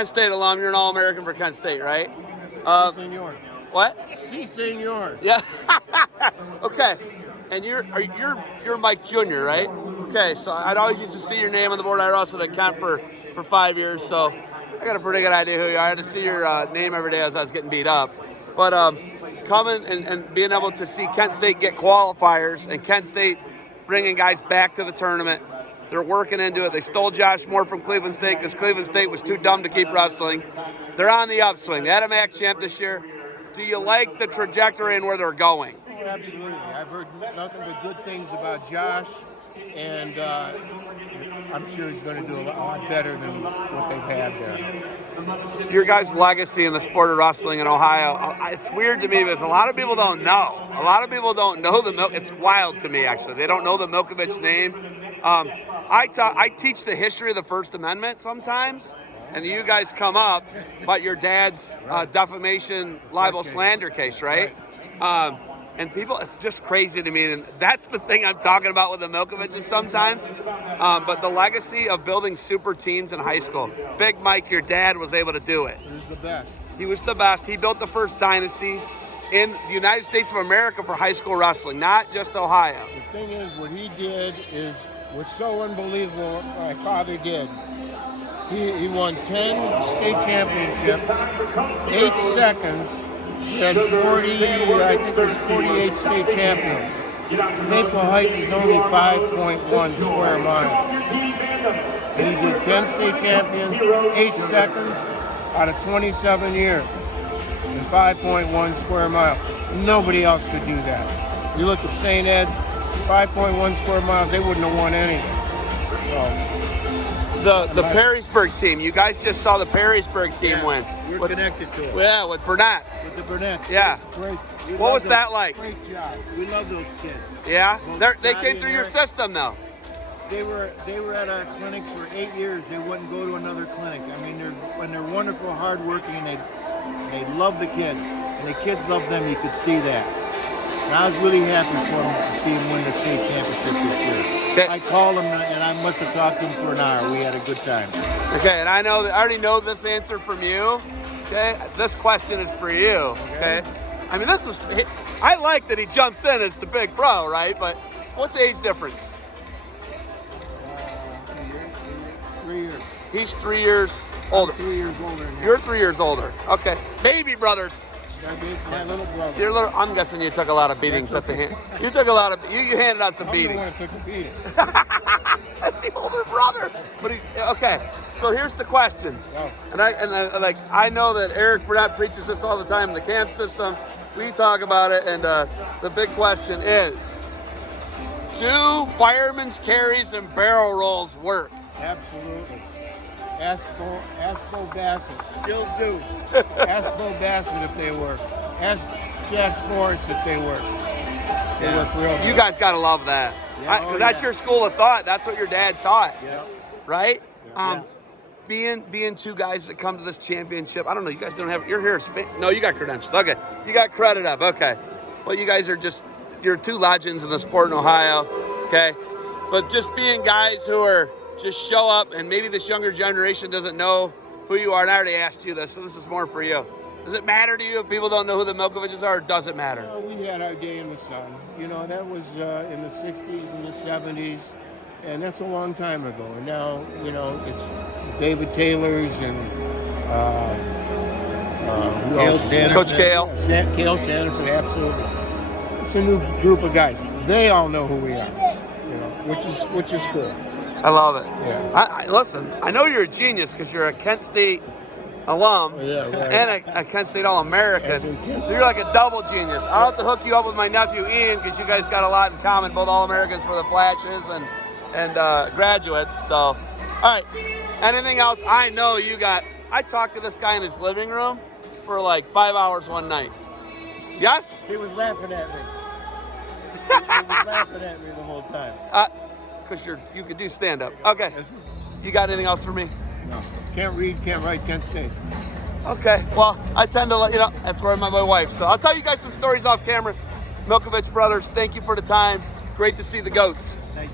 Kent State alum. You're an All-American for Kent State, right? Senor. What? Si, senor. Yeah. Okay. And you're Mike Jr., right? Okay. So I'd always used to see your name on the board. I wrestled at Kent for 5 years, so I got a pretty good idea who you are. I had to see your name every day as I was getting beat up. But coming and being able to see Kent State get qualifiers and Kent State bringing guys back to the tournament. They're working into it. They stole Josh Moore from Cleveland State because Cleveland State was too dumb to keep wrestling. They're on the upswing. They had a MAC champ this year. Do you like the trajectory and where they're going? Oh, absolutely. I've heard nothing but good things about Josh, and I'm sure he's going to do a lot better than what they've had there. Your guys' legacy in the sport of wrestling in Ohio, it's weird to me because a lot of people don't know. A lot of people don't know it's wild to me, actually. They don't know the Milkovich name. I teach the history of the First Amendment sometimes, and you guys come up about your dad's defamation, libel, slander case, right? And people, it's just crazy to me. And that's the thing I'm talking about with the Milkoviches sometimes. But the legacy of building super teams in high school. Big Mike, your dad, was able to do it. He was the best. He was the best. He built the first dynasty in the United States of America for high school wrestling, not just Ohio. The thing is, what he did was so unbelievable what my father did. He won 10 state championships, 8 seconds. He had 48 state champions. Maple Heights is only 5.1 square miles. And he did 10 state champions, 8 seconds out of 27 years in 5.1 square miles. Nobody else could do that. You look at St. Ed's, 5.1 square miles, they wouldn't have won anything. The Perrysburg team, you guys just saw the Perrysburg team win. We're connected to it. Yeah, with Burnett. With the Burnett's. Yeah. Great. What was that like? Great job. We love those kids. Yeah? Both They Scotty came and through your Eric. system, though. They were at our clinic for 8 years. They wouldn't go to another clinic. I mean, they're wonderful, hardworking, and they love the kids. And the kids love them. You could see that. And I was really happy for them to see him win the state championship this year. Okay. I called him, and I must have talked to him for an hour. We had a good time. Okay, and I already know this answer from you. Okay, this question is for you. Okay, I mean, I like that he jumps in as the big bro, right? But what's the age difference? 3 years. He's 3 years older. 3 years older than him. You're 3 years older. Okay, baby brothers. My little brother. I'm guessing you took a lot of beatings at the hand. You took a lot of. You handed out some I'm the beatings. one that took the beating. That's the older brother. But okay. So here's the question. Oh. And I know that Eric Burnett preaches this all the time in the camp system. We talk about it, and the big question is: do firemen's carries and barrel rolls work? Absolutely. Ask Bo Bassett. Still do. Ask Bo Bassett if they work. Ask Jack Forrest if they work. They work real good. You guys gotta love that. Yeah, That's your school of thought. That's what your dad taught. Yeah. Right? Yeah. Being two guys that come to this championship, I don't know, you guys don't have, you're here as, no, you got credentials. Okay. You got credit up. Okay. Well, you guys are you're two legends in the sport in Ohio. Okay. But just being guys who are, just show up, and maybe this younger generation doesn't know who you are. And I already asked you this, so this is more for you. Does it matter to you if people don't know who the Milkoviches are, or does it matter? We had our day in the sun. You know, that was in the 60s and the 70s, and that's a long time ago. And now, you know, it's David Taylor's and who else? Coach Cale. Cale Sanderson, absolutely. It's a new group of guys. They all know who we are, you know, which is cool. I love it. Yeah. Listen, I know you're a genius because you're a Kent State alum and a Kent State All-American. So you're like a double genius. I'll have to hook you up with my nephew Ian because you guys got a lot in common, both All-Americans for the Flashes and graduates. So, all right. Anything else? I know you got. I talked to this guy in his living room for like 5 hours one night. Yes? He was laughing at me. He was laughing at me the whole time. Because you could do stand-up. Okay. You got anything else for me? No. Can't read, can't write, can't stay. Okay. Well, I tend to let you know. That's where I'm at my wife. So I'll tell you guys some stories off camera. Milkovich brothers, thank you for the time. Great to see the goats. Nice.